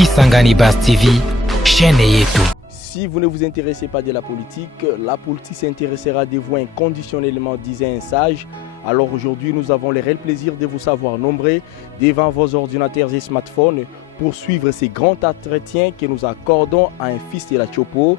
Kisangani Buzz TV, chaîne yetu. Si vous ne vous intéressez pas de la politique s'intéressera de vous inconditionnellement, disait un sage. Alors aujourd'hui, nous avons le réel plaisir de vous savoir nombreux devant vos ordinateurs et smartphones pour suivre ces grands entretiens que nous accordons à un fils de la Chopo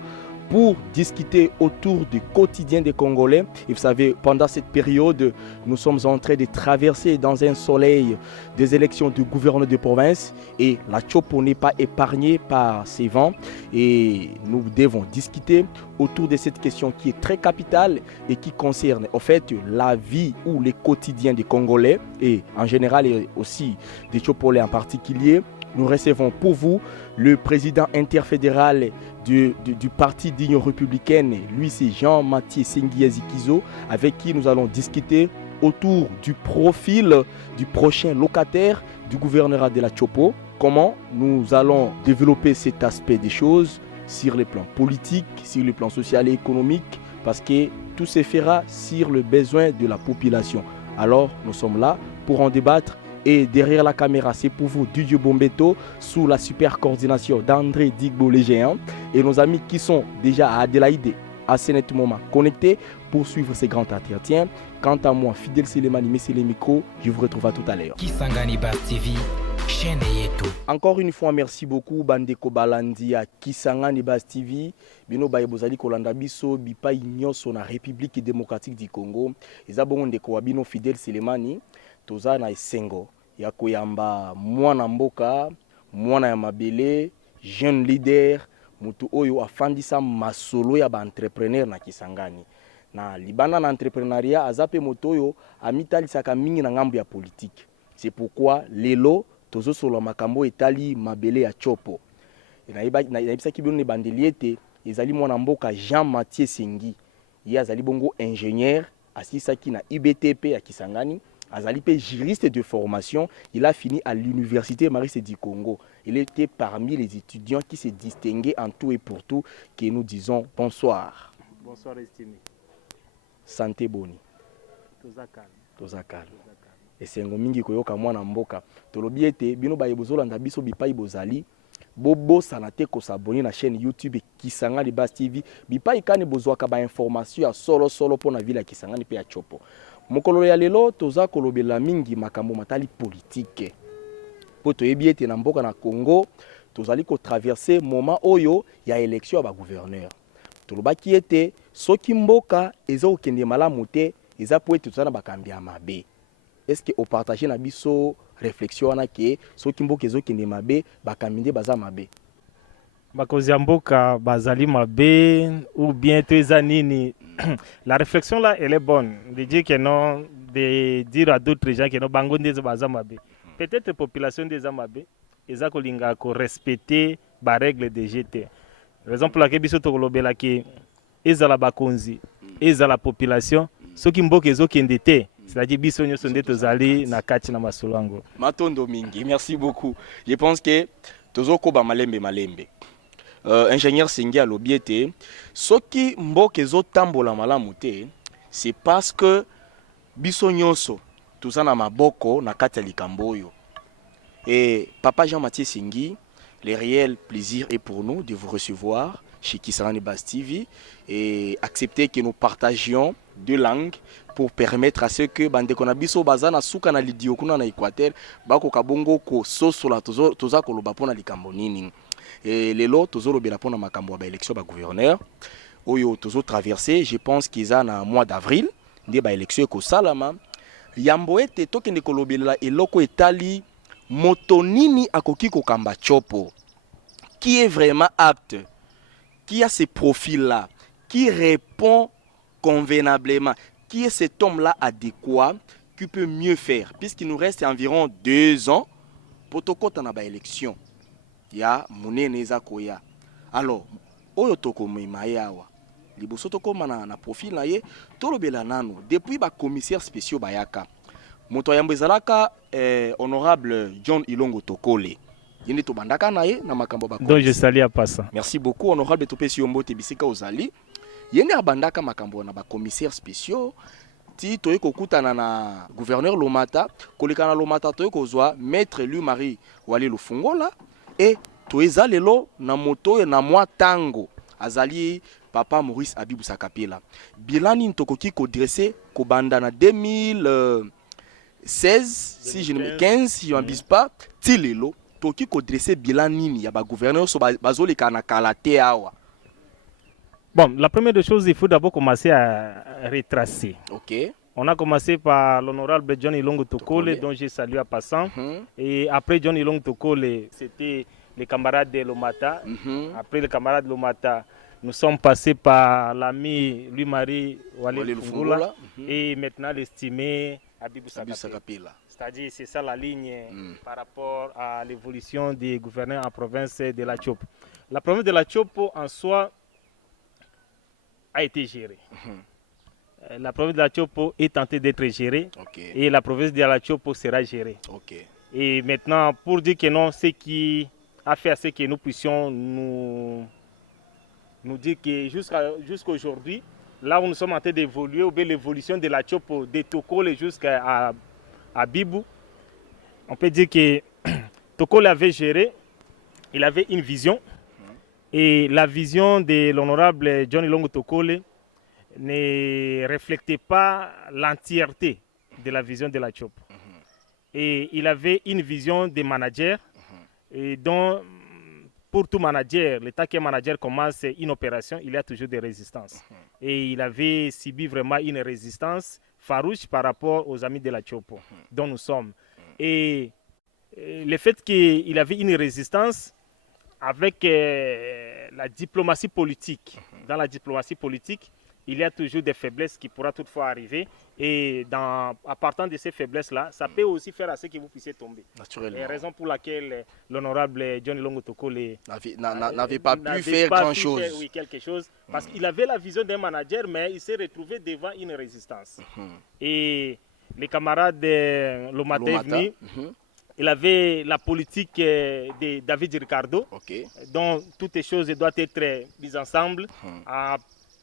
pour discuter autour du quotidien des Congolais. Et vous savez, pendant cette période, nous sommes en train de traverser dans un soleil des élections du gouverneur de province et la Chopo n'est pas épargnée par ces vents. Et nous devons discuter autour de cette question qui est très capitale et qui concerne en fait la vie ou les quotidiens des Congolais et en général et aussi des Chopolais en particulier. Nous recevons pour vous le président interfédéral du parti d'Union républicaine. Lui, c'est Jean-Mathieu Sengi Zikizo, avec qui nous allons discuter autour du profil du prochain locataire du gouvernorat de la Chopo. Comment nous allons développer cet aspect des choses sur le plan politique, sur le plan social et économique, parce que tout se fera sur le besoin de la population. Alors, nous sommes là pour en débattre. Et derrière la caméra, c'est pour vous Didier Bombeto sous la super coordination d'André Digbo les géants et nos amis qui sont déjà à Adélaïde à ce moment connectés pour suivre ces grands entretiens. Quant à moi, Fidèle Selemani, messieurs les micros, je vous retrouve à tout à l'heure. Kisangani Buzz TV, chaîne yetu. Encore une fois, merci beaucoup Bandeko Balandi à Kisangani Buzz TV. Bino baye bozali kolanda biso bipa nyonso na République démocratique du Congo. Ezabongo ndeko wa bino Fidèle Selemani. Toza na esengo ya koyamba mwana mboka, mwana ya mabele, jeune leader, mutu oyo afandisa masolo ya ba entrepreneur na Kisangani. Na libanda na entrepreneuria azape moto oyo amitalisaka mingi na ngambo ya politique. C'est pourquoi lelo tozo solo makambo etali mabele ya Chopo. Na ibisa kibino ne bandeliete ezali mwana mboka Jean-Mathieu Sengi. Ye azali bongo ingénieur asisaki na IBTP ya Kisangani. Azali pe juriste de formation, il a fini à l'université Marie du Congo. Il était parmi les étudiants qui se distinguaient en tout et pour tout, que nous disons bonsoir. Bonsoir estimé. Santé boni. Tozakal. Et c'est ngomingi koyoka mwana mboka. Tolobi ete bino baye bozolanda biso bipai bozali. Bobo sanate ko s'abonner na chaîne YouTube Kisangani Buzz TV. Bipai kane bozwaka ba information ya solo pona ville ya Kisangani pe ya Chopo. Mokolo ya lelo toza kolobela mingi makambo matali politique. Po toyebi ete na mboka na Congo tozali ko traverser moment oyo ya élection ya ba gouverneur. Tolobaki ete soki mboka ezo kende malamu te eza po ete tozana bakambi ya mabe. Est-ce que au partager na biso réflexion wana ke soki mboka ezo kende mabe bakambi nde baza mabe? Bakozi ya mboka bazali mabe ou bien teza nini? La réflexion là, elle est bonne. De dire que non, de dire à d'autres gens que non, bango ndeze baza mabe. Peut-être la population des Amabé, ils ont respecté les règles de GT. Raison pour laquelle biso tokolobela ke ezala bakonzi, ezala population, soki mboka ezokende, c'est-à-dire biso nyoso nde tozali na kati na masolo. Matondo mingi, merci beaucoup. Je pense que tozoko ba malembe. Ingénieur Sengi alobi ete soki mboka ezotambola malamu te, c'est parce que biso nyonso toza na maboko na kati ya likambo oyo. Et papa Jean-Mathieu Sengi, le réel plaisir est pour nous de vous recevoir chez Kisangani Buzz TV et accepter que nous partagions deux langues pour permettre à ceux que bandeko na biso bazana suka na lidio kuna na Équateur bako kabongo ko sosola toza koloba pona likambo nini. Et lelo tozolobela pona makambo ba élection ba gouverneur oyo tozo traverser, je pense qu'ils ont en mois d'avril ndé ba élection ko salama yambo ete tokende kolobela eloko etali motonini akoki ko kamba Chopo, qui est vraiment apte, qui a ce profil là, qui répond convenablement, qui est cet homme là adéquat, qui peut mieux faire, puisqu'il nous reste environ 2 ans pour tokota na ba élection. Ya munene za koya. Alors oyo tokomema yawa liboso tokoma na profil na ye tolobela nano depuis ba commissaire spéciaux bayaka moto yambo ezalaka honorable John Ilongo Tokole yende to bandaka na ye na makambo ba. Donc je salue à passa. Merci beaucoup honorable Topesi Yombote bisika ozali yende abandaka makambo na ba commissaire spéciaux ti toye kokutana na gouverneur Lomata koleka na Lomata toye kozwa maître Louis Marie Wale Lufungola et toeza lelo na moto na mwa tango azali papa Maurice Abibou Sakapela. Bilan nini tokoki ko dresser ko banda na 2016 si je ne me 15 si je ne m'abuse pas ti lelo tokoki ko dresser bilan nini ya ba gouverneur so bazoleka na kalate awa. Bon, la première des choses, il faut d'abord commencer à retracer. OK. On a commencé par l'honorable John Ilongo Tokole, dont j'ai salué à passant. Et après John Ilongo Tokole, c'était les camarades de Lomata. Après les camarades de Lomata, nous sommes passés par l'ami Louis-Marie Walé Fungula et maintenant l'estimé Abibou Sakapela. C'est-à-dire, c'est ça la ligne par rapport à l'évolution des gouverneurs en province de la Tchopo. La province de la Tchopo en soi a été gérée. La province de la Tchopo est tentée d'être gérée et la province de la Tchopo sera gérée. Et maintenant, pour dire que non, ce qui a fait à ce que nous puissions nous dire que jusqu'à aujourd'hui, là où nous sommes en train d'évoluer, ou bien l'évolution de la Tchopo, de Tokole jusqu'à Bibou, on peut dire que Tokole avait géré, il avait une vision. Et la vision de l'honorable John Ilongo Tokole ne reflétait pas l'entièreté de la vision de la Tchopo. Et il avait une vision de manager, et dont pour tout manager, le temps qu'un manager commence une opération, il y a toujours des résistances. Et il avait subi vraiment une résistance farouche par rapport aux amis de la Tchopo, dont nous sommes. Et le fait qu'il avait une résistance, avec la diplomatie politique. Dans la diplomatie politique, il y a toujours des faiblesses qui pourraient toutefois arriver. Et à partant de ces faiblesses-là, ça peut aussi faire à ce que vous puissiez tomber. Naturellement. Et raison pour laquelle l'honorable John Ilongo Tokole n'avait pas pu faire grand-chose. Oui, quelque chose. Parce qu'il avait la vision d'un manager, mais il s'est retrouvé devant une résistance. Et les camarades de Lomata est venu. Il avait la politique de David Ricardo, dont toutes les choses doivent être mises ensemble.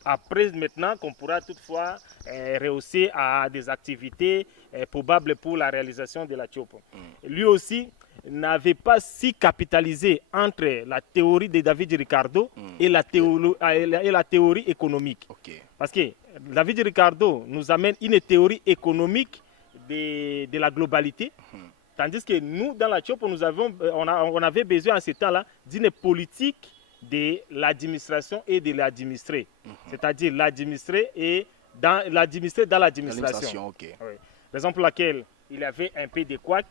Après, maintenant, qu'on pourra toutefois rehausser à des activités probables pour la réalisation de la Tchopo. Lui aussi n'avait pas si capitalisé entre la théorie de David Ricardo et la théorie économique. Parce que David Ricardo nous amène une théorie économique de la globalité. Tandis que nous, dans la Tchopo, on avait besoin à ce temps-là d'une politique de l'administration et de l'administrer. C'est-à-dire l'administrer dans l'administration. Oui. Raison pour laquelle il y avait un peu de couac,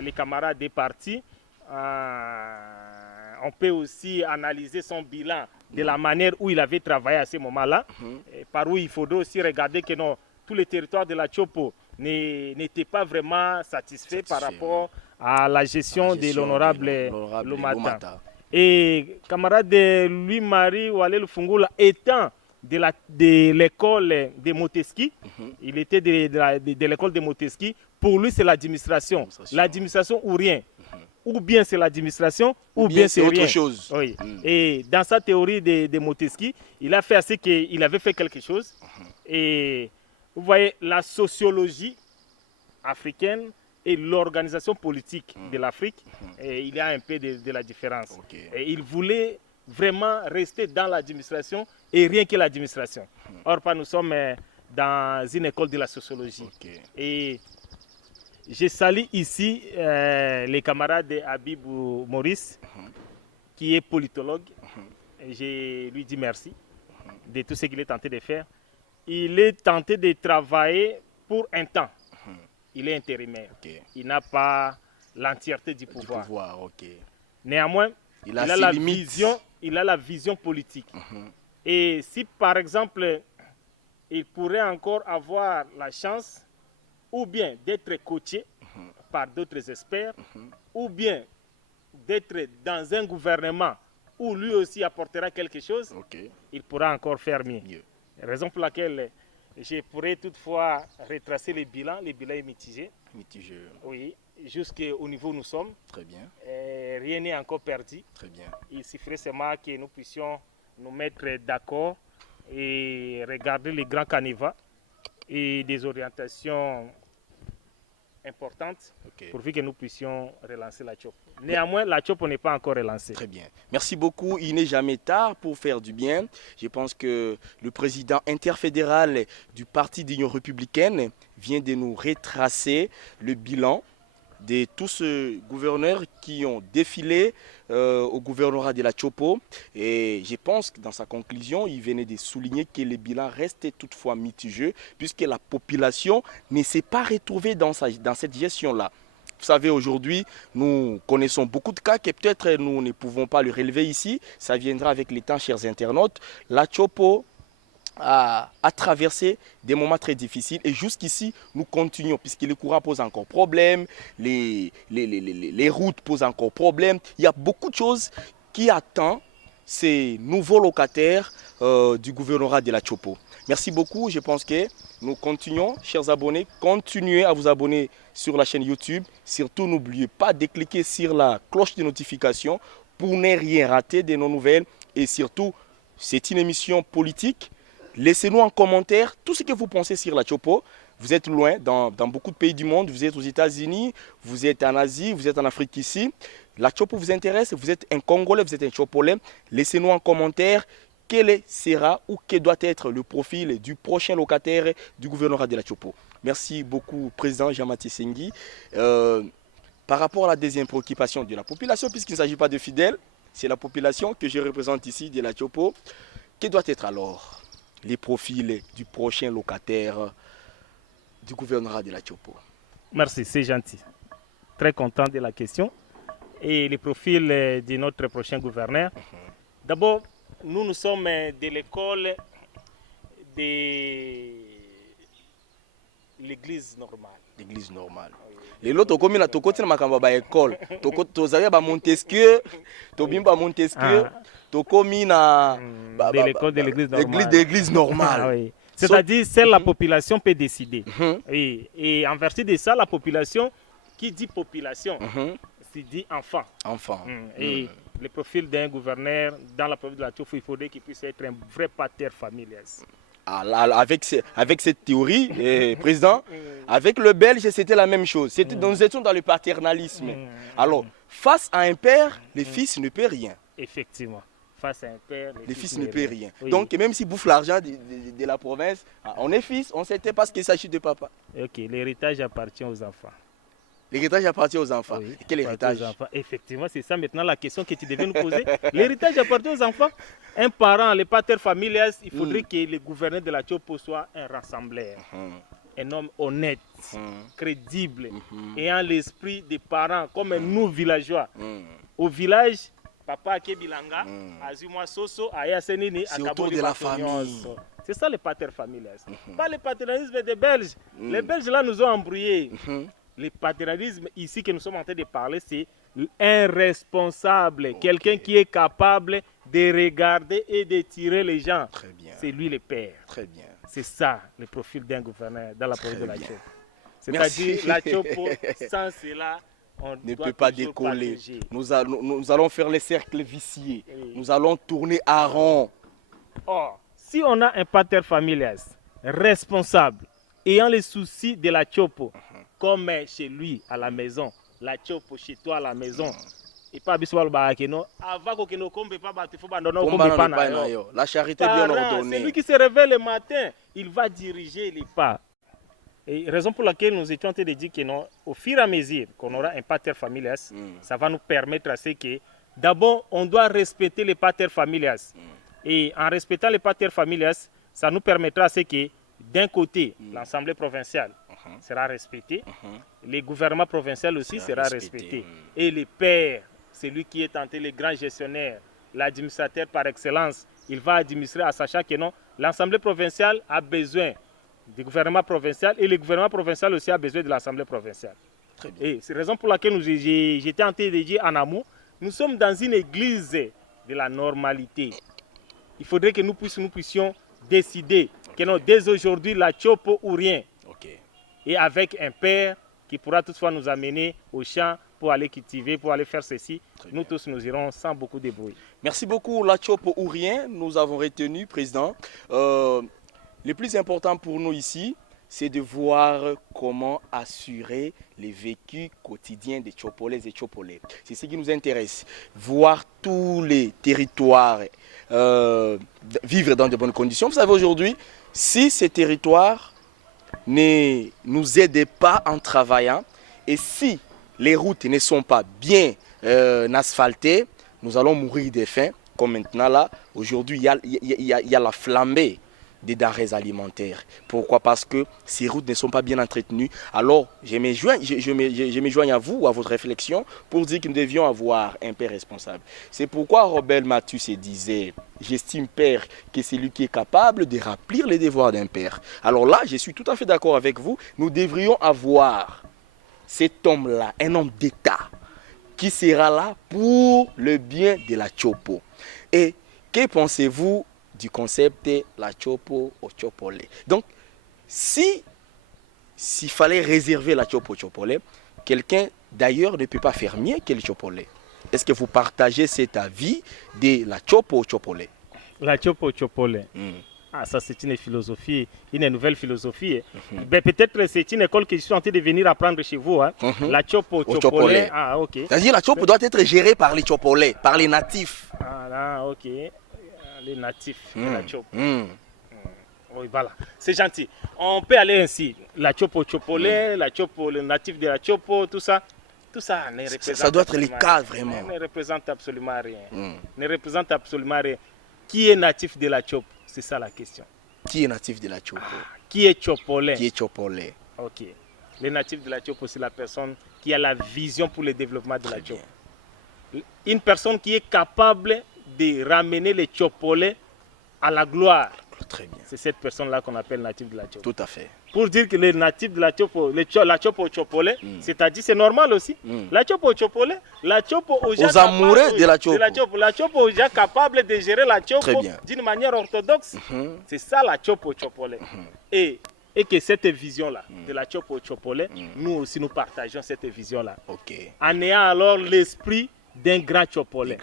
les camarades des partis. On peut aussi analyser son bilan de la manière où il avait travaillé à ce moment-là, par où il faudrait aussi regarder que non, tous les territoires de la Tchopo n'était pas vraiment satisfait par rapport à la gestion de l'honorable Lomata. Et camarade de Louis-Marie Walé Fungula étant de l'école de Montesquieu, il était de l'école de Montesquieu, pour lui c'est l'administration. L'administration ou rien. Ou bien c'est l'administration, ou bien c'est autre chose. Oui. Et dans sa théorie de Montesquieu, il a fait à ce qu'il avait fait quelque chose. Et vous voyez, la sociologie africaine et l'organisation politique de l'Afrique, il y a un peu de la différence. Et il voulait vraiment rester dans l'administration et rien que l'administration. Or, nous sommes dans une école de la sociologie. Et je salue ici les camarades d'Abibou Maurice, qui est politologue. Et je lui dis merci de tout ce qu'il est tenté de faire. Il est tenté de travailler pour un temps. Il est intérimaire. Il n'a pas l'entièreté du pouvoir. Néanmoins, il a la vision politique. Et si par exemple, il pourrait encore avoir la chance ou bien d'être coaché par d'autres experts, ou bien d'être dans un gouvernement où lui aussi apportera quelque chose, il pourra encore faire mieux. Raison pour laquelle je pourrais toutefois retracer les bilans. Les bilans est mitigé. Oui, jusqu'au niveau où nous sommes. Très bien. Rien n'est encore perdu. Très bien. Il suffirait seulement que nous puissions nous mettre d'accord et regarder les grands canevas et des orientations importante Ok. pourvu que nous puissions relancer la Chopo. Néanmoins, la Chopo n'est pas encore relancée. Très bien. Merci beaucoup. Il n'est jamais tard pour faire du bien. Je pense que le président interfédéral du Parti d'Union républicaine vient de nous retracer le bilan de tous ces gouverneurs qui ont défilé au gouvernorat de la Chopo. Et je pense que dans sa conclusion, il venait de souligner que le bilan restait toutefois mitigeux puisque la population ne s'est pas retrouvée dans cette gestion-là. Vous savez, aujourd'hui, nous connaissons beaucoup de cas que peut-être nous ne pouvons pas le relever ici. Ça viendra avec les temps, chers internautes. La Chopo a traversé des moments très difficiles et jusqu'ici, nous continuons puisque les courants posent encore problème, les routes posent encore problème. Il y a beaucoup de choses qui attendent ces nouveaux locataires du gouvernorat de la Chopo. Merci beaucoup. Je pense que nous continuons, chers abonnés, continuez à vous abonner sur la chaîne YouTube. Surtout, n'oubliez pas de cliquer sur la cloche de notification pour ne rien rater de nos nouvelles. Et surtout, c'est une émission politique. Laissez-nous en commentaire tout ce que vous pensez sur la Chopo. Vous êtes loin, dans beaucoup de pays du monde. Vous êtes aux États-Unis, vous êtes en Asie, vous êtes en Afrique ici. La Chopo vous intéresse, vous êtes un Congolais, vous êtes un Chopolais. Laissez-nous en commentaire quel sera ou quel doit être le profil du prochain locataire du gouvernorat de la Chopo. Merci beaucoup, Président Jean-Mathieu Sengui. Par rapport à la deuxième préoccupation de la population, puisqu'il ne s'agit pas de fidèles, c'est la population que je représente ici de la Chopo. Quel doit être alors les profils du prochain locataire du gouvernorat de la Chopo? Merci, c'est gentil. Très content de la question. Et le profil de notre prochain gouverneur. D'abord, nous sommes de l'école de l'église normale. L'église normale. Lelo tokomi na tokoti na makambo ba école. Tozali ba Montesquieu, tobimba Montesquieu, tokomi na de l'école de l'église normale. L'église normale. Ah, oui. C'est-à-dire, seule la population peut décider. Oui. Et en vertu de ça, la population, qui dit population, c'est dit enfant. Enfant. Et le profil d'un gouverneur dans la province de la Chopo, il faudrait qu'il puisse être un vrai pater familias. Avec cette théorie, Président, avec le Belge, c'était la même chose. Nous étions dans le paternalisme. Alors, face à un père, le fils ne peut rien. Effectivement. Face à un père, le fils ne peut rien. Oui. Donc, même s'il bouffe l'argent de la province, on est fils, on sait parce qu'il s'agit de papa. Ok, l'héritage appartient aux enfants. L'héritage appartient aux enfants. Oui, quel héritage? Effectivement, c'est ça maintenant la question que tu devais nous poser. L'héritage appartient aux enfants. Un parent, le pater familias, il faudrait que le gouverneur de la Chopo soit un rassembleur. Un homme honnête, crédible, ayant l'esprit des parents comme nous villageois. Au village, papa Kebilanga, Azuma Soso, Aya Senini, c'est autour de la famille. C'est ça le pater familias. Pas le paternalisme des Belges. Les Belges là nous ont embrouillés. Le paternalisme ici que nous sommes en train de parler, c'est un responsable, quelqu'un qui est capable de regarder et de tirer les gens. Très bien. C'est lui le père. Très bien. C'est ça le profil d'un gouverneur dans la province de la Chopo. Merci. C'est-à-dire la Chopo, sans cela, on ne doit peut pas toujours décoller. partager. Nous allons faire les cercles viciés. Nous allons tourner à rond. Or, si on a un pater familias responsable, ayant les soucis de la Chopo, comme chez lui à la maison, la Chopo chez toi à la maison, et pas bisoual barakeno, avant que nous combe pas battre, faut bandoner au combe pas na yo. La charité bien C'est ordonnée. lui qui se réveille le matin, il va diriger les pas. Et raison pour laquelle nous étions en train de dire que non, au fur et à mesure qu'on aura un pater familias, ça va nous permettre à ce que d'abord on doit respecter les pater familias. Et en respectant les pater familias, ça nous permettra à ce que d'un côté, l'Assemblée provinciale sera respectée, le gouvernement provincial aussi sera respecté. Et le père, celui qui est tenté, le grand gestionnaire, l'administrateur par excellence, il va administrer en sachant que non, l'Assemblée provinciale a besoin du gouvernement provincial et le gouvernement provincial aussi a besoin de l'Assemblée provinciale. Et c'est la raison pour laquelle j'étais en train de dire en amour, nous sommes dans une église de la normalité. Il faudrait que nous puissions décider que non, dès aujourd'hui, la Chopo ou rien. Et avec un père qui pourra toutefois nous amener au champ pour aller cultiver, pour aller faire ceci, nous tous nous irons sans beaucoup de bruit. Merci beaucoup, la Chopo ou rien. Nous avons retenu, Président. Le plus important pour nous ici, c'est de voir comment assurer les vécus quotidiens des Tchopolais et Tchopolais. C'est ce qui nous intéresse. Voir tous les territoires vivre dans de bonnes conditions. Vous savez, aujourd'hui, si ces territoires ne nous aident pas en travaillant et si les routes ne sont pas bien asphaltées, nous allons mourir de faim. Comme maintenant là, aujourd'hui, il y a la flambée des denrées alimentaires. Pourquoi? Parce que ces routes ne sont pas bien entretenues. Alors, je me joins à vous, à votre réflexion, pour dire que nous devions avoir un père responsable. C'est pourquoi Robert Mathieu se disait, j'estime père que c'est lui qui est capable de remplir les devoirs d'un père. Alors là, je suis tout à fait d'accord avec vous. Nous devrions avoir cet homme-là, un homme d'État, qui sera là pour le bien de la Tchopo. Et que pensez-vous du concept la Tchopo au Tchopolais? Donc, s'il fallait réserver la Tchopo au Tchopolais, quelqu'un d'ailleurs ne peut pas faire mieux que le Tchopolais. Est-ce que vous partagez cet avis de la Tchopo au Tchopolais? La Tchopo au Tchopolais. Ah, ça c'est une philosophie, une nouvelle philosophie. Ben, peut-être c'est une école que je suis en train de venir apprendre chez vous. Hein. La Tchopo au Tchopolais. Ah, ok. C'est-à-dire la Tchopo doit être gérée par les Tchopolais, par les natifs. Ah, là, ok. Les natifs de la Tchopo. Oui, voilà. C'est gentil. On peut aller ainsi. La Tchopo au Tchopolais, la Tchopo, le natif de la Tchopo, tout ça. Tout ça ne représente ça doit être le cas vraiment. Ne représente absolument rien. Ne représente absolument rien. Qui est natif de la Tchopo? C'est ça la question. Qui est natif de la Tchopo? Qui est Tchopolais? Qui est Tchopolais? Ok. Le natif de la Tchopo, c'est la personne qui a la vision pour le développement de la Tchopo. Une personne qui est capable de ramener les Tchopolais à la gloire. Très bien. C'est cette personne-là qu'on appelle natif de la Tchopo. Tout à fait. Pour dire que les natifs de la Tchopo, la Tchopo au Tchopolais, c'est-à-dire c'est normal aussi. La Tchopo au Tchopolais, la Tchopo aux amoureux de la Tchopo. La Tchopo aux gens capables de gérer la Tchopo d'une manière orthodoxe. C'est ça la Tchopo au Tchopolais. Et que cette vision-là de la Tchopo au Tchopolais, nous aussi nous partageons cette vision-là. En ayant alors l'esprit d'un grand Tchopolais.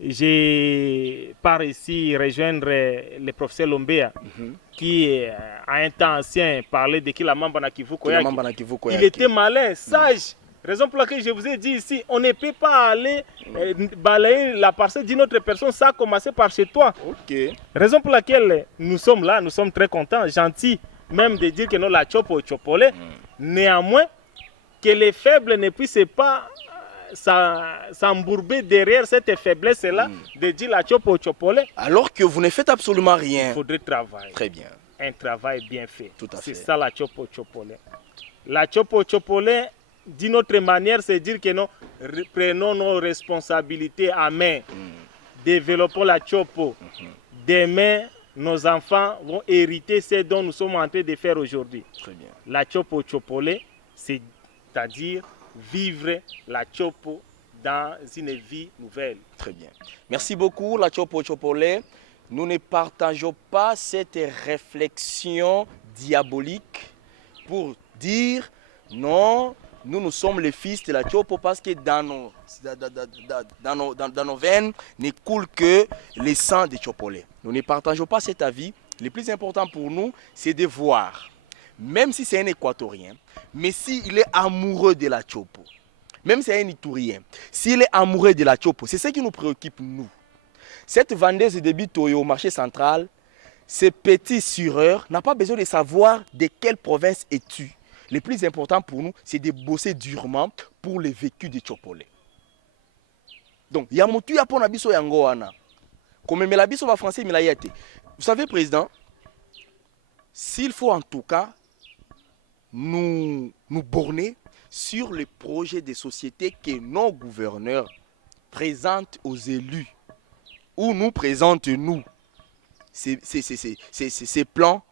Je pars ici rejoindre le professeur Lombea qui, à un temps ancien, parlait de Kilamamba Kivukoyaki. Il était malin, sage. Raison pour laquelle je vous ai dit ici, on ne peut pas aller balayer la parcelle d'une autre personne sans commencer par chez toi. Raison pour laquelle nous sommes là, nous sommes très contents, gentils, même de dire que nous la Tchopo au Tchopolais. Néanmoins, que les faibles ne puissent pas s'embourber derrière cette faiblesse-là de dire la Tchopo au Tchopolais. Alors que vous ne faites absolument rien. Il faudrait travailler. Très bien. Un travail bien fait. Tout à fait. C'est ça la Tchopo au Tchopolais. La Tchopo au Tchopolais, d'une autre manière, c'est dire que nous prenons nos responsabilités à main. Développons la Tchopo. Demain, nos enfants vont hériter ce dont nous sommes en train de faire aujourd'hui. Très bien. La Tchopo au Tchopolais, c'est-à-dire vivre la Tchopo dans une vie nouvelle. Très bien. Merci beaucoup, la Tchopo Tchopolais. Nous ne partageons pas cette réflexion diabolique pour dire non, nous sommes les fils de la Tchopo parce que dans nos veines ne coule que le sang des Tchopolais. Nous ne partageons pas cet avis. Le plus important pour nous, c'est de voir, même si c'est un Équatorien, mais s'il est amoureux de la Tchopo, même si c'est un Iturien, s'il est amoureux de la Tchopo, c'est ce qui nous préoccupe, nous. Cette vendeuse de bitoyo au marché central, ce petit sureur n'a pas besoin de savoir de quelle province es-tu. Le plus important pour nous, c'est de bosser durement pour le vécu des Tchopolais. Donc, il y a motu ya pona biso yango wana. Comme la biso va français milayete. Vous savez, président, s'il faut en tout cas nous borner sur les projets de société que nos gouverneurs présentent aux élus, ou nous présentent nous, ces plans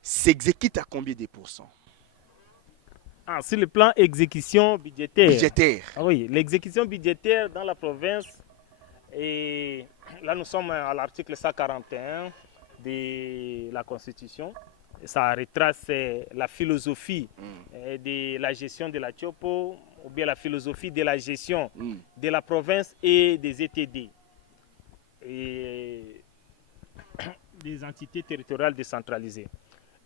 s'exécutent à combien de pourcents? Sur le plan exécution budgétaire. Ah oui, l'exécution budgétaire dans la province, et là nous sommes à l'article 141 de la Constitution. Ça retrace la philosophie de la gestion de la Tchopo, ou bien la philosophie de la gestion de la province et des ETD. Et des entités territoriales décentralisées.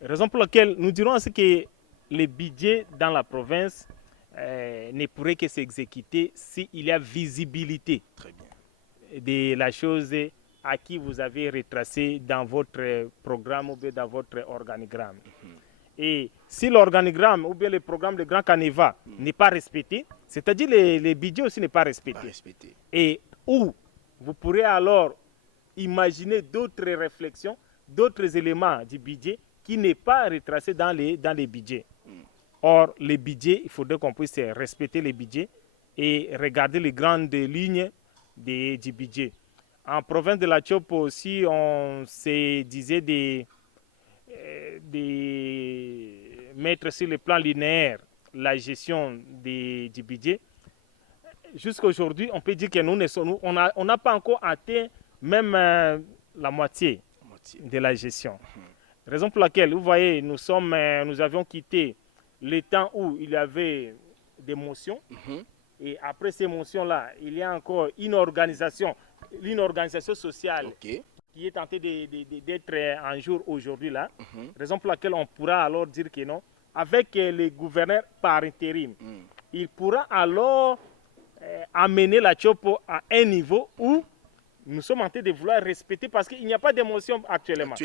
Raison pour laquelle nous dirons aussi que les budgets dans la province ne pourraient que s'exécuter s'il y a visibilité Très bien. de la chose à qui vous avez retracé dans votre programme ou bien dans votre organigramme. Et si l'organigramme ou bien le programme de Grand Caneva n'est pas respecté, c'est-à-dire les budgets aussi n'est pas respecté. Pas respecté. Et où vous pourrez alors imaginer d'autres réflexions, d'autres éléments du budget qui n'est pas retracé dans les budgets. Or, les budgets, il faudrait qu'on puisse respecter les budgets et regarder les grandes lignes du budget. En province de la Tchop aussi, on se disait de mettre sur le plan linéaire la gestion du budget. Jusqu'à aujourd'hui, on peut dire que on n'a pas encore atteint même la moitié de la gestion. Raison pour laquelle, vous voyez, nous avions quitté le temps où il y avait des motions. Et après ces motions-là, il y a encore une organisation sociale qui est tentée d'être en jour aujourd'hui là. Raison pour laquelle on pourra alors dire que non, avec les gouverneurs par intérim, il pourra alors amener la Tchopo à un niveau où nous sommes en train de vouloir respecter parce qu'il n'y a pas d'émotion actuellement.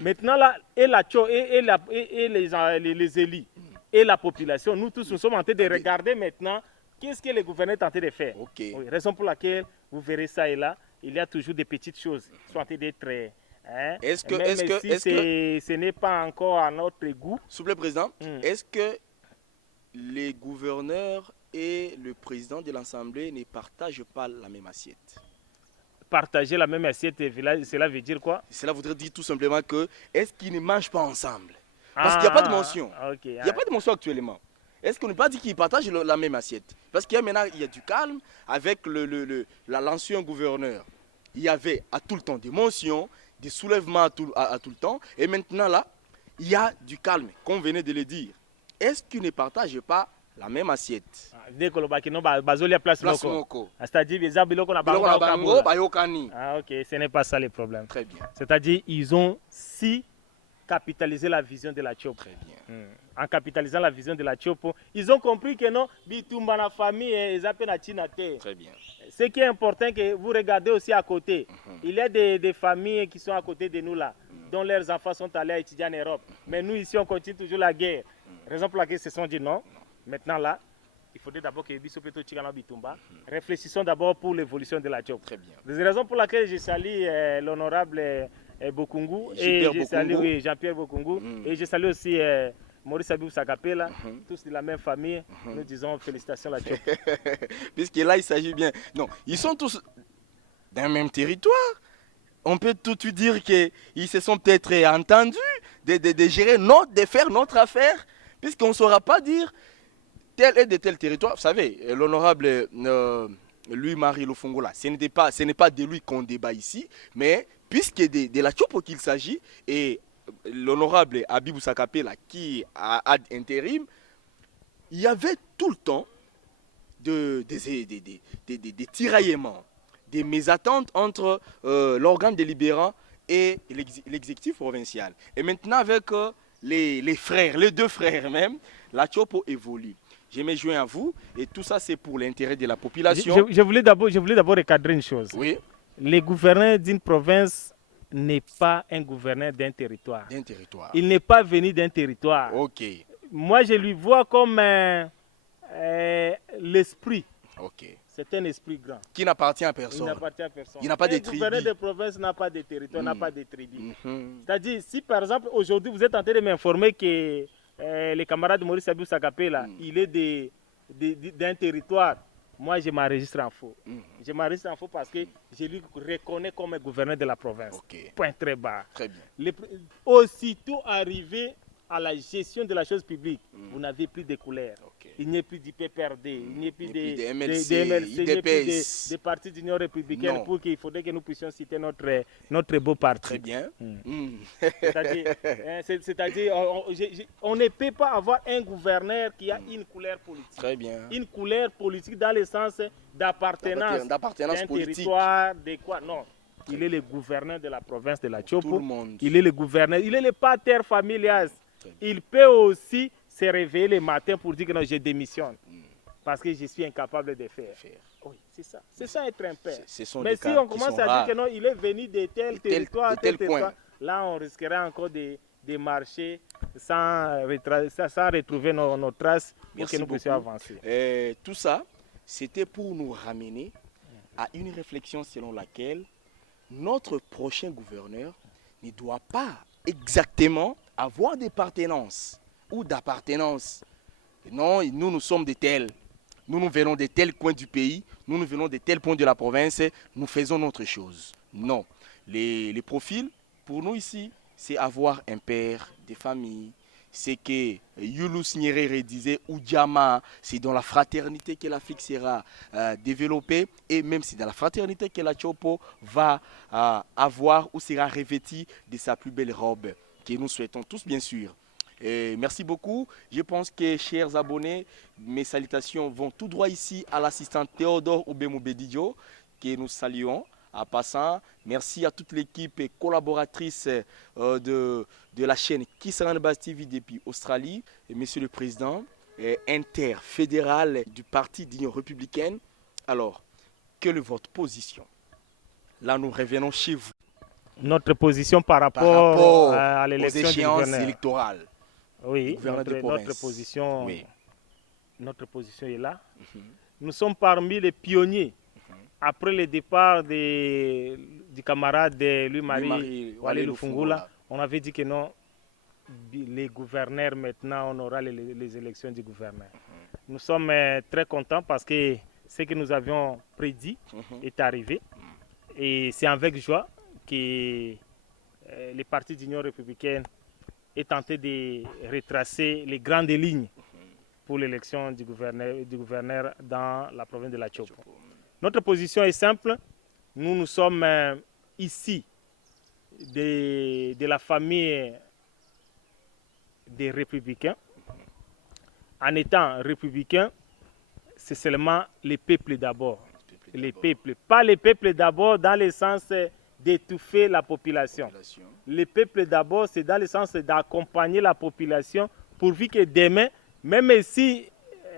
Maintenant là, et la Tcho et les élus et la population, nous tous, nous sommes en train de regarder maintenant qu'est-ce que les gouverneurs sont en train de faire. Oui, raison pour laquelle vous verrez ça et là, il y a toujours des petites choses qui sont en train d'être. Ce n'est pas encore à notre goût. S'il vous plaît, Président, est-ce que les gouverneurs et le président de l'Assemblée ne partagent pas la même assiette? Partager la même assiette, cela veut dire quoi? Cela voudrait dire tout simplement que est-ce qu'ils ne mangent pas ensemble? Parce qu'il n'y a pas de mention. Il n'y a pas de mention actuellement. Est-ce qu'on ne peut pas dire qu'ils partagent la même assiette? Parce qu'il y a maintenant il y a du calme avec l'ancien gouverneur. Il y avait à tout le temps des mentions, des soulèvements à tout le temps. Et maintenant là, il y a du calme, comme venait de le dire. Est-ce qu'ils ne partagent pas la même assiette? C'est-à-dire, ce n'est pas ça le problème. Très bien. C'est-à-dire, ils ont capitalisé la vision de la Tchop. Très bien. En capitalisant la vision de la Tchop, ils ont compris que non, Bitumba la famille, ils appellent la Chinate. Très bien. Ce qui est important, que vous regardez aussi à côté. Il y a des familles qui sont à côté de nous là, dont leurs enfants sont allés étudier en Europe. Mais nous ici, on continue toujours la guerre. Raison pour laquelle ils se sont dit non. Maintenant là, il faudrait d'abord que Bissopeto Chikana Bitumba. Réfléchissons d'abord pour l'évolution de la Tchop. Très bien. C'est la raison pour laquelle je salue l'honorable Bokungu et je salue Jean-Pierre Bokungu et je salue aussi Maurice Abibou Sakapela, tous de la même famille. Nous disons félicitations à la Tchop. Puisque là, il s'agit bien. Non, ils sont tous d'un même territoire. On peut tout de suite dire qu'ils se sont peut-être entendus de gérer de faire notre affaire, puisqu'on ne saura pas dire tel est de tel territoire. Vous savez, l'honorable Louis-Marie Lofongola, ce n'est pas de lui qu'on débat ici, mais puisque de la Tchopo qu'il s'agit, et l'honorable Abibou Sakapela qui a ad intérim, il y avait tout le temps des tiraillements, des mésattentes entre l'organe délibérant et l'exécutif provincial. Et maintenant avec les deux frères même, la Tchopo évolue. Je me joins à vous et tout ça c'est pour l'intérêt de la population. Je voulais d'abord recadrer une chose. Oui. Le gouverneur d'une province n'est pas un gouverneur d'un territoire. D'un territoire. Il n'est pas venu d'un territoire. Ok. Moi je lui vois comme l'esprit. Ok. C'est un esprit grand. Qui n'appartient à personne. Il n'appartient à personne. Il n'a pas de tribu. Le gouverneur de province n'a pas de territoire, n'a pas de tribu. C'est-à-dire, si par exemple, aujourd'hui, vous êtes en train de m'informer que les camarades de Maurice Abibou Sakapela, il est d'un territoire, moi, je m'enregistre en faux. Je m'enregistre en faux parce que je lui reconnais comme un gouverneur de la province. Okay. Point très bas. Très bien. Aussitôt arrivé à la gestion de la chose publique, vous n'avez plus de couleurs. Okay. Il n'y a plus d'IPPRD, il n'y a plus de MLC, il n'y a plus de partis d'Union républicaine pour qu'il faudrait que nous puissions citer notre beau parti. Très bien. C'est-à-dire, on ne peut pas avoir un gouverneur qui a une couleur politique. Très bien. Une couleur politique dans le sens d'appartenance politique. Territoire, de quoi? Non. il est le gouverneur de la province de la Tout le Chopo. monde. Il est le gouverneur, il est le pater familias. Il peut aussi se réveiller le matin pour dire que non, je démissionne. Parce que je suis incapable de faire. Oui, c'est ça. C'est ça être un père. Mais si on commence à dire que non, il est venu de tel territoire, tel territoire, là on risquerait encore de marcher sans retrouver nos traces pour que nous puissions avancer. Tout ça, c'était pour nous ramener à une réflexion selon laquelle notre prochain gouverneur ne doit pas exactement avoir des pertenances ou d'appartenance. Non, nous sommes de tels. Nous venons de tel coin du pays, nous venons de tel point de la province, nous faisons notre chose. Non. Les profils, pour nous ici, c'est avoir un père, des familles. C'est que Yulus Nyerere disait, Udiama, c'est dans la fraternité que l'Afrique sera développée, et même c'est dans la fraternité que la Chopo va avoir ou sera revêtie de sa plus belle robe, que nous souhaitons tous bien sûr. Et merci beaucoup. Je pense que, chers abonnés, mes salutations vont tout droit ici à l'assistant Théodore Oubemou-Bedidjo, que nous saluons. En passant, merci à toute l'équipe collaboratrice de la chaîne Kissaran Bas TV depuis Australie. Et monsieur le président interfédéral du Parti d'Union républicaine. Alors, quelle est votre position? Là, nous revenons chez vous. Notre position par rapport à l'élection aux échéances électorales. Oui, notre position est là. Nous sommes parmi les pionniers. Après le départ du camarade Louis-Marie Walé Lufungula, on avait dit que non, les gouverneurs, maintenant, on aura les élections du gouverneur. Nous sommes très contents parce que ce que nous avions prédit est arrivé. Et c'est avec joie que le Parti d'Union républicaine est tenté de retracer les grandes lignes pour l'élection du gouverneur dans la province de la Chopo. Notre position est simple. Nous sommes ici de la famille des républicains. En étant républicains, c'est seulement les peuples d'abord. Les peuples, pas les peuples d'abord dans le sens d'étouffer la population. Les peuples d'abord, c'est dans le sens d'accompagner la population pourvu que demain, même si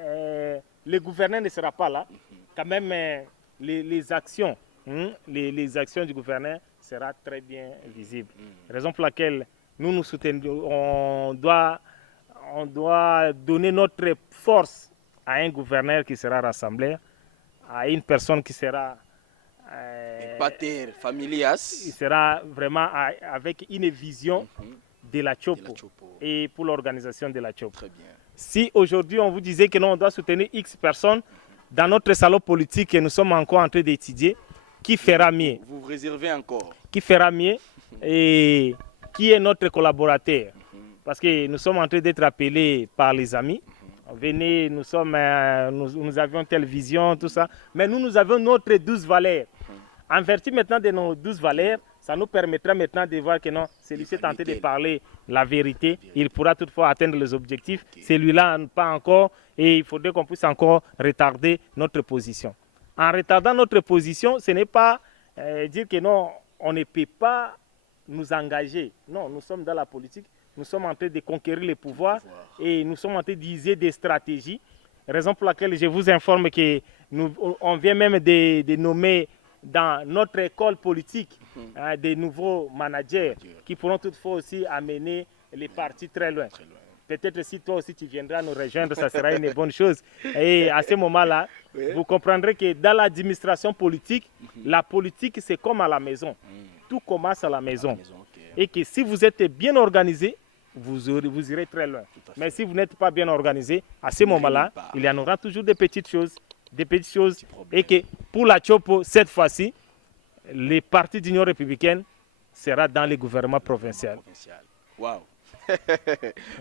le gouverneur ne sera pas là, quand même les actions, les actions du gouverneur seront très bien visibles. Raison pour laquelle nous nous soutenons, on doit donner notre force à un gouverneur qui sera rassemblé, à une personne qui sera pater familias. Il sera vraiment avec une vision de la Chopo et pour l'organisation de la Chopo. Très bien. Si aujourd'hui on vous disait que non, on doit soutenir X personnes, dans notre salon politique, nous sommes encore en train d'étudier qui fera mieux. Vous réservez encore. Qui fera mieux et qui est notre collaborateur. Parce que nous sommes en train d'être appelés par les amis. Venez, nous avions telle vision, tout ça. Mais nous avons notre 12 valeurs. En vertu maintenant de nos 12 valeurs, ça nous permettra maintenant de voir que non, celui-ci est tenté de parler la vérité. Il pourra toutefois atteindre les objectifs. Celui-là, pas encore. Et il faudrait qu'on puisse encore retarder notre position. En retardant notre position, ce n'est pas dire que non, on ne peut pas nous engager. Non, nous sommes dans la politique. Nous sommes en train de conquérir le pouvoir et nous sommes en train d'utiliser des stratégies. Raison pour laquelle je vous informe que on vient même de nommer dans notre école politique des nouveaux managers qui pourront toutefois aussi amener les partis très loin. Peut-être si toi aussi tu viendras nous rejoindre, ça sera une bonne chose. Et à ce moment-là, vous comprendrez que dans l'administration politique, la politique c'est comme à la maison. Tout commence à la maison. Et que si vous êtes bien organisé, vous irez très loin. Mais si vous n'êtes pas bien organisé, à ce moment-là, il y en aura toujours des petites choses. Et que pour la Chopo, cette fois-ci, le Parti d'Union républicaine sera dans le gouvernement provincial. Wow.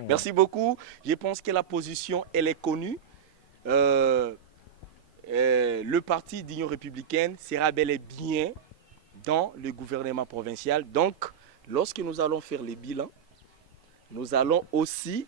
Merci beaucoup. Je pense que la position, elle est connue. Le Parti d'Union républicaine sera bel et bien dans le gouvernement provincial. Donc, lorsque nous allons faire les bilans, nous allons aussi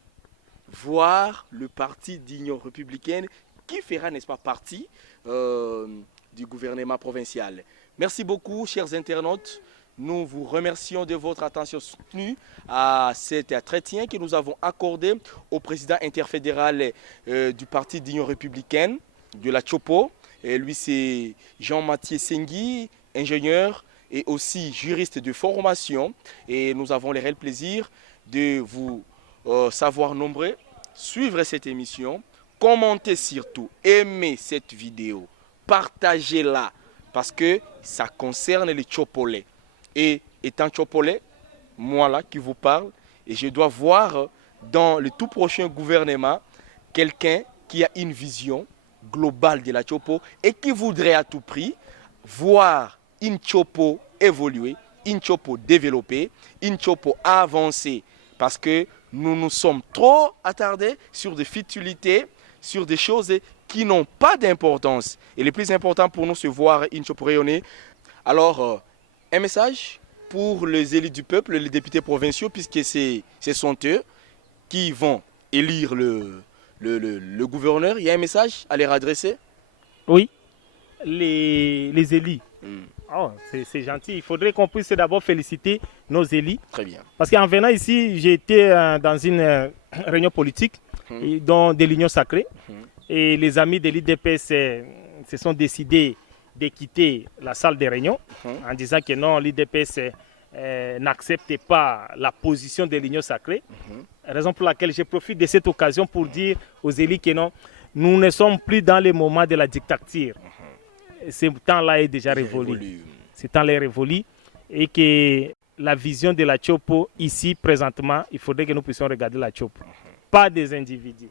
voir le Parti d'Union républicaine qui fera, n'est-ce pas, partie du gouvernement provincial. Merci beaucoup, chers internautes. Nous vous remercions de votre attention soutenue à cet entretien que nous avons accordé au président interfédéral du Parti d'Union républicaine de la Chopo. Et lui, c'est Jean-Mathieu Sengui, ingénieur et aussi juriste de formation. Et nous avons le réel plaisir de vous savoir nombreux, suivre cette émission, commenter surtout, aimer cette vidéo, partagez-la parce que ça concerne les Chopolais. Et étant Chopolais, moi là qui vous parle, et je dois voir dans le tout prochain gouvernement quelqu'un qui a une vision globale de la Chopo et qui voudrait à tout prix voir une Chopo évoluer, une Chopo développer, une Chopo avancer. Parce que nous nous sommes trop attardés sur des futilités, sur des choses qui n'ont pas d'importance. Et le plus important pour nous, c'est voir une Chopo rayonner. Alors, un message pour les élus du peuple, les députés provinciaux, puisque ce sont eux qui vont élire le gouverneur. Il y a un message à leur adresser? Oui, les élus. Oh, c'est gentil. Il faudrait qu'on puisse d'abord féliciter nos élus. Très bien. Parce qu'en venant ici, j'ai été dans une réunion politique dont de l'Union sacrée. Et les amis de l'IDPS se sont décidés de quitter la salle de réunion en disant que non, l'IDPS n'accepte pas la position de l'Union sacrée. Raison pour laquelle je profite de cette occasion pour dire aux élus que non, nous ne sommes plus dans les moments de la dictature. Ce temps-là est déjà révolu. Ce temps-là est révolu et que la vision de la Chopo ici présentement, il faudrait que nous puissions regarder la Chopo. Pas des individus.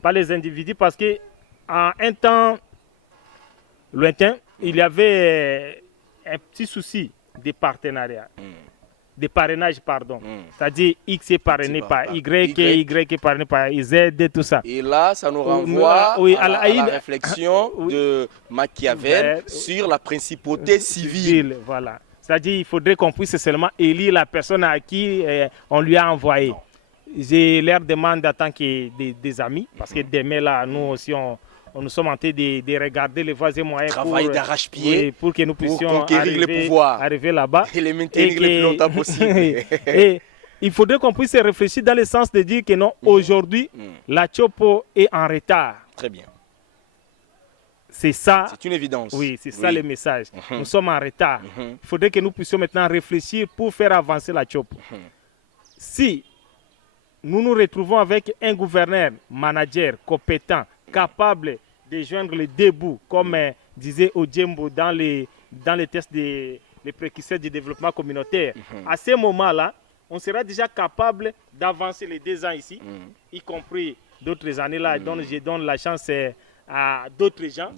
Pas les individus parce qu'en un temps lointain, il y avait un petit souci de partenariat. De parrainage, pardon. C'est-à-dire X est parrainé par Y, Y est parrainé par Z, tout ça. Et là, ça nous renvoie à la réflexion de Machiavel sur la principauté civile. Voilà. C'est-à-dire qu'il faudrait qu'on puisse seulement élire la personne à qui on lui a envoyé. Je leur demande en tant que des amis, parce que demain, là, nous aussi, nous sommes en train de regarder les voies et moyens travail d'arrache-pied pour que nous puissions conquérir le pouvoir, arriver là-bas et les maintenir le plus longtemps possible. Et il faudrait qu'on puisse réfléchir dans le sens de dire que non, aujourd'hui, la Chopo est en retard. Très bien. C'est ça. C'est une évidence. Oui, c'est ça le message. Nous sommes en retard. Il faudrait que nous puissions maintenant réfléchir pour faire avancer la Chopo. Si nous nous retrouvons avec un gouverneur, manager, compétent, capable de joindre les deux bouts, comme disait Odjembo dans les tests des précurseurs du développement communautaire. À ce moment-là, on sera déjà capable d'avancer les 2 ans ici, y compris d'autres années là, dont je donne la chance à d'autres gens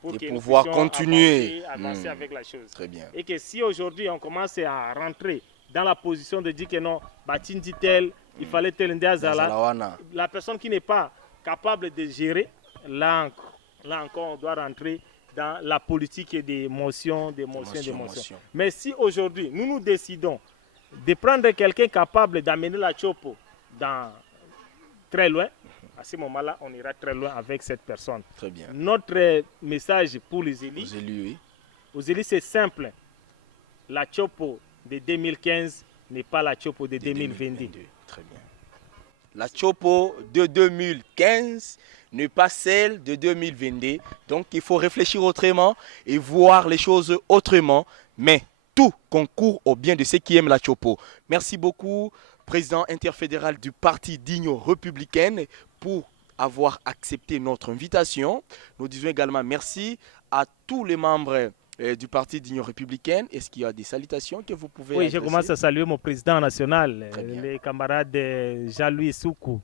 pour de que pouvoir nous puissions continuer avancer avec la chose. Très bien. Et que si aujourd'hui on commence à rentrer dans la position de dire que non, Batin dit tel, il fallait tel Ndiazala, la personne qui n'est pas capable de gérer, là encore on doit rentrer dans la politique des motions, des motions. Mais si aujourd'hui nous nous décidons de prendre quelqu'un capable d'amener la Chopo très loin, à ce moment-là, on ira très loin avec cette personne. Très bien. Notre message pour les élus, aux élus, c'est simple. La Chopo de 2015 n'est pas la Chopo de 2022. Très bien. La Chopo de 2015 n'est pas celle de 2022. Donc, il faut réfléchir autrement et voir les choses autrement. Mais tout concourt au bien de ceux qui aiment la Chopo. Merci beaucoup, président interfédéral du Parti d'Union républicaine, pour avoir accepté notre invitation. Nous disons également merci à tous les membres du Parti d'Union républicaine. Est-ce qu'il y a des salutations que vous pouvez adresser? Je commence à saluer mon président national, les camarades Jean-Louis Soukou,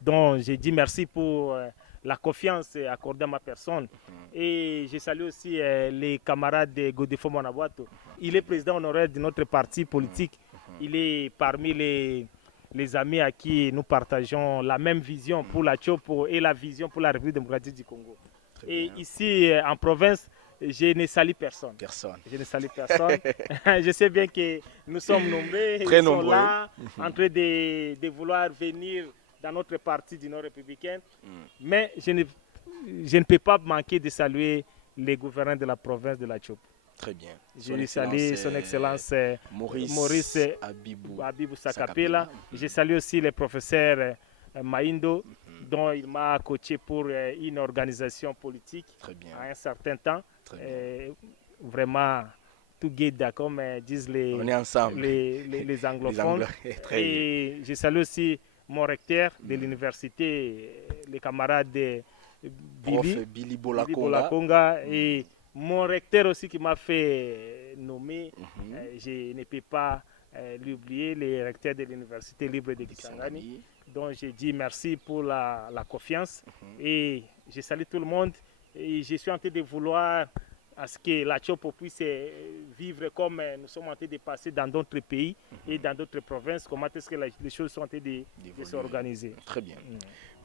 dont j'ai dit merci pour la confiance accordée à ma personne. Et je salue aussi les camarades de Godefo Monaboato. Il est président honoraire de notre parti politique. Il est parmi les amis à qui nous partageons la même vision pour la Chopo et la vision pour la République démocratique du Congo. Et ici, en province, je ne salue personne. Je ne salue personne. Je sais bien que nous sommes nombreux. Très nous nombreux. sommes là, en train de vouloir venir dans notre parti du Nord républicain. Mais je ne peux pas manquer de saluer les gouverneurs de la province de la Chopo. Très bien. Je salue son Excellence Maurice Abibou Sakapela. Je salue aussi le professeur Maindo, dont il m'a coaché pour une organisation politique à un certain temps. Vraiment, tout guide, comme disent les anglophones. Et je salue aussi mon recteur de l'université, les camarades Billy Bolakonga et mon recteur aussi qui m'a fait nommer. Je ne peux pas l'oublier, le recteur de l'université libre de Kisangani. Donc je dis merci pour la confiance et je salue tout le monde. Et je suis en train de vouloir à ce que la Chopo puisse vivre comme nous sommes en train de passer dans d'autres pays et dans d'autres provinces. Comment est-ce que les choses sont en train de s'organiser. Très bien.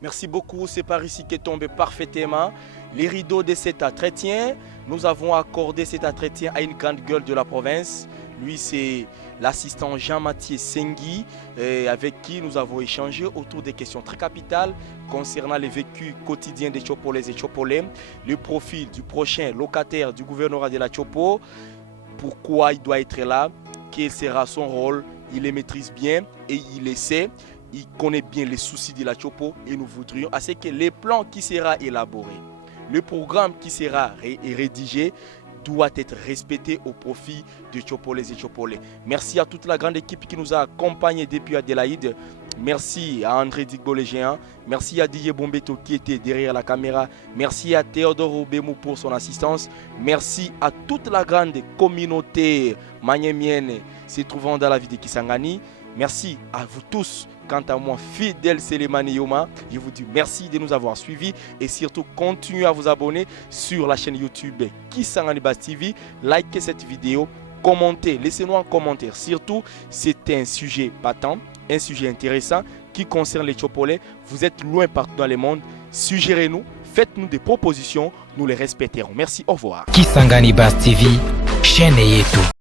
Merci beaucoup, c'est par ici qu'est tombé parfaitement les rideaux de cet entretien. Nous avons accordé cet entretien à une grande gueule de la province. Lui, c'est l'assistant Jean-Mathieu Sengui, avec qui nous avons échangé autour des questions très capitales concernant les vécus quotidiens des Tchopolais et Tchopolais, le profil du prochain locataire du gouvernorat de la Tchopo, pourquoi il doit être là, quel sera son rôle, il les maîtrise bien et il les sait. Il connaît bien les soucis de la Tchopo et nous voudrions à ce que les plans qui sera élaboré, le programme qui sera rédigé doit être respecté au profit de Tchopolais et Tchopolais. Merci à toute la grande équipe qui nous a accompagnés depuis Adélaïde. Merci à André Digbo le géant. Merci à Didier Bombeto qui était derrière la caméra. Merci à Théodore Obemou pour son assistance. Merci à toute la grande communauté magnémienne se trouvant dans la ville de Kisangani. Merci à vous tous. Quant à moi, fidèle Selemani Yoma, je vous dis merci de nous avoir suivis et surtout continuez à vous abonner sur la chaîne YouTube Kisangani Buzz TV. Likez cette vidéo, commentez, laissez-nous un commentaire. Surtout, c'est un sujet patent, un sujet intéressant qui concerne les Tchopolais. Vous êtes loin partout dans le monde. Suggérez-nous, faites-nous des propositions, nous les respecterons. Merci, au revoir. Kisangani Buzz TV, chaîne Yetu.